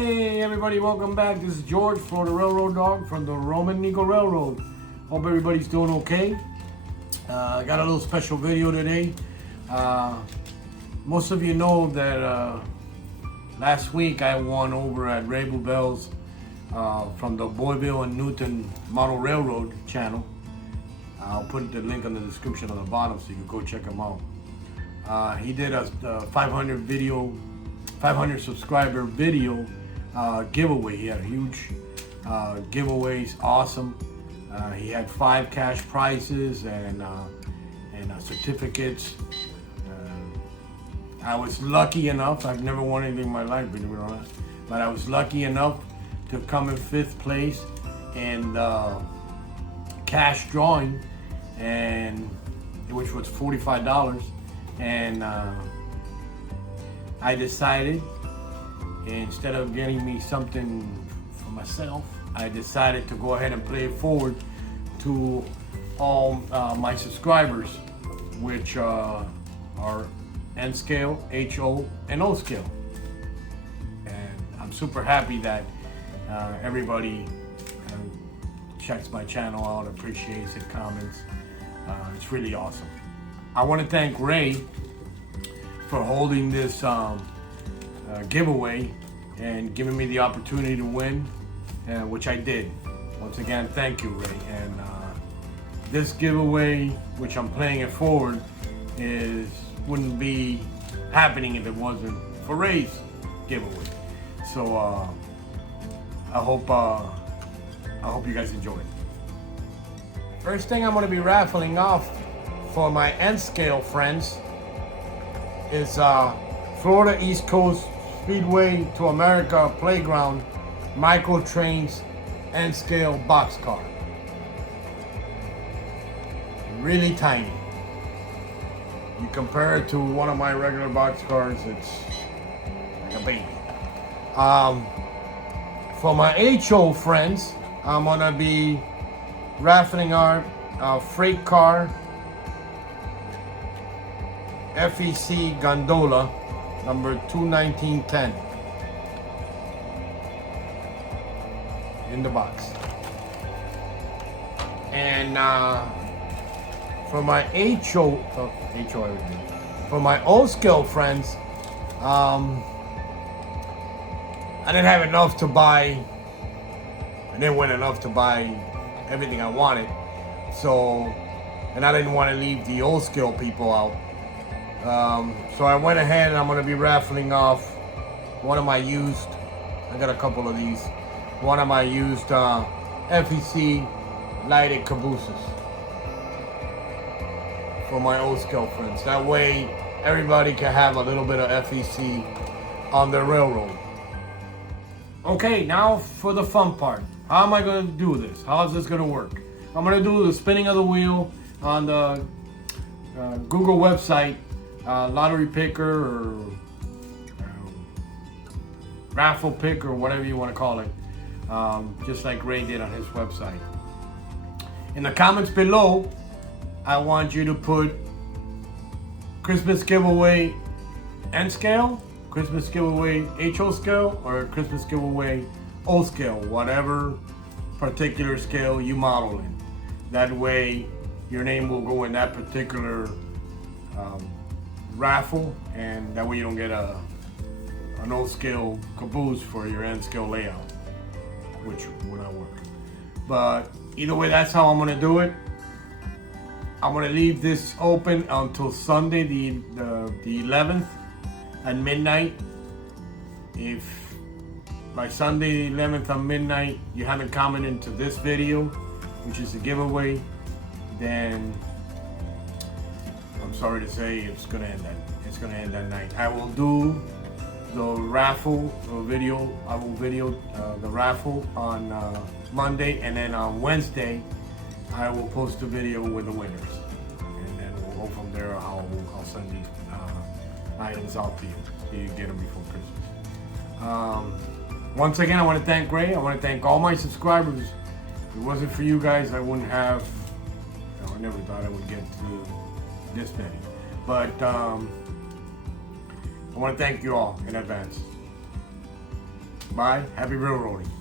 Hey everybody, welcome back. This is George, Florida Railroad Dog from the Roman Eagle Railroad. Hope everybody's doing okay. I got a little special video today. Most of you know that last week I won over at Rainbow Bells from the Boyville and Newton Model Railroad channel. I'll put the link in the description on the bottom so you can go check him out. He did a 500 subscriber video giveaway. He had huge giveaways, awesome. He had 5 cash prizes and certificates. I was lucky enough, I've never won anything in my life, believe it or not, but I was lucky enough to come in 5th place in cash drawing, and which was $45. And I decided, instead of getting me something for myself, I decided to go ahead and play it forward to all my subscribers, which are N scale, HO, and O scale. And I'm super happy that everybody checks my channel out, appreciates it, comments. It's really awesome. I want to thank Ray for holding this giveaway and giving me the opportunity to win, which I did. Once again, thank you, Ray. And this giveaway, which I'm playing it forward, wouldn't be happening if it wasn't for Ray's giveaway. So I hope you guys enjoy it. First thing I'm going to be raffling off for my N scale friends is Florida East Coast Speedway to America Playground Micro Trains N scale boxcar. Really tiny. You compare it to one of my regular boxcars, it's like a baby. For my HO friends, I'm gonna be raffling our freight car FEC gondola number 21910 in the box. And for my for my O scale friends, I didn't have enough to buy. I didn't win enough to buy everything I wanted, and I didn't want to leave the O scale people out. So I went ahead and I'm going to be raffling off one of my used, I got a couple of these, one of my used FEC lighted cabooses for my O scale friends. That way everybody can have a little bit of FEC on their railroad. Okay, now for the fun part. How am I going to do this? How is this going to work? I'm going to do the spinning of the wheel on the Google website, lottery picker or raffle pick or whatever you want to call it, just like Ray did on his website. In the comments below, I want you to put Christmas giveaway N scale, Christmas giveaway HO scale, or Christmas giveaway O scale, whatever particular scale you model in. That way your name will go in that particular raffle, and that way you don't get an O scale caboose for your N scale layout, which would not work. But either way, that's how I'm going to do it. I'm going to leave this open until Sunday the 11th at midnight. If by Sunday the 11th at midnight you haven't commented to this video, which is a giveaway, then I'm sorry to say it's gonna end that night. I will do the raffle video. I will video the raffle on Monday, and then on Wednesday I will post a video with the winners, and then we'll go from there. I'll send these items out to you so you get them before Christmas. Once again, I want to thank Ray. I want to thank all my subscribers. If it wasn't for you guys, I wouldn't have. I never thought I would get to this many. But I want to thank you all in advance. Bye. Happy railroading.